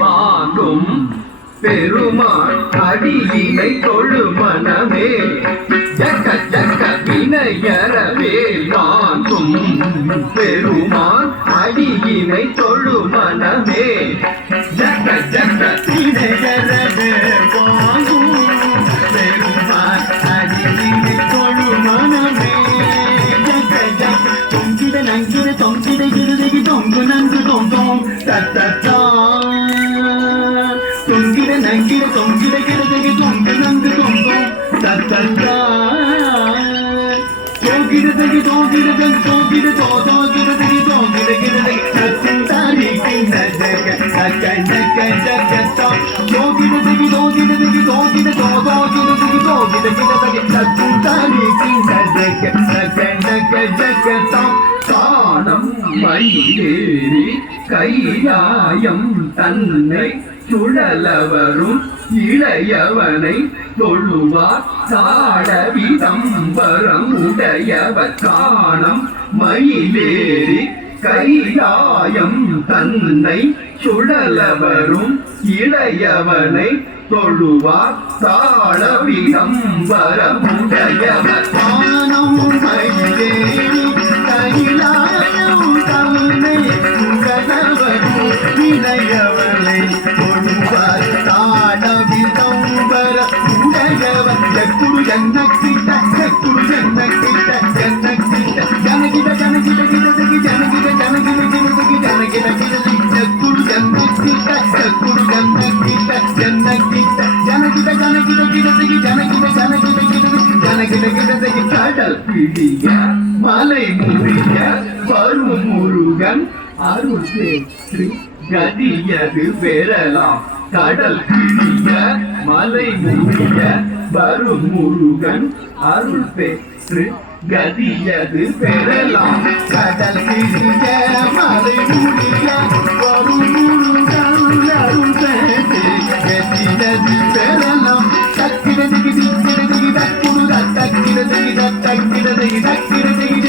வாங்கும் பெருமான் அடியினை தொழு மனமே ஜக்க ஜக்க வினையறவே வாங்கும் பெருமான் அடியினை தொழு மனமே ஜக்க ஜக்க வினையறவே வாங்கும் பெருமான் அடியினை தொழு மனமே ஜக்க ஜக்க தொங்கிட நங்கிட தொங்கிட இருதகி தொங்கு நங்கு தொங்கும் தத்தா தொங்கிட நங்கிட தொங்கிட கிடதகி தொங்கு நங்கு தொங்கும் தத்தா தோகிடதகி தோகிடதன் தோகிட தோகிடதகி தோகிட கிடதகி தத்தாரி கிண்ண ஜக ஜக ஜக ஜக தோகிடதகி தோகிடதகி தோகிட தோகிடதகி தோகிட கிடதகி தத்தாரி கிண்ண ஜக ஜக ஜக ஜக தானம் மயிலேறி கையாயம் தன்னை சுழலவரும் இளையவனை தொழுவார் சாட விதம்பரம் உடையவர் காணம் மயிலேறி கையாயம் தன்னை சுழலவரும் இளையவனை தொழுவார் சாட விதம்பரம் உடையவர் காணம் மயிலேறி கையாயம் தன்னை சுழலவரும் இளையவனை தொழுவார் சாட விதம்பர உடையவர் குரு என்ன கிட்ட குரு என்ன கிட்ட ஜனகிட ஜனகிட கிடதகி ஜனகிட ஜனகிட கிடதகி ஜனகிட கிடதகி குரு என்ன கிட்ட குரு என்ன கிட்ட என்ன கிட்ட ஜனகிட ஜனகிட கிடதகி ஜனகிட ஜனகிட கிடதகி ஜனகிட கிடதகி கடல் பிடிய மலை முறிய வரும் முருகன் அருள் பெற்று கதியது பெறலாம் கடல் பிடிய மலை முறிய வரும் முருகன் அருள் பெற்று கதியது பெறலாம் கடல் பிடிய மலை முறிய வரும் முருகன் அருள் பெற்று கதியது பெறலாம் தக்கிடதகி திக்கிடதகி தக்குரு தக்கிடதகி தக்கிடதகி தக்கிடதகி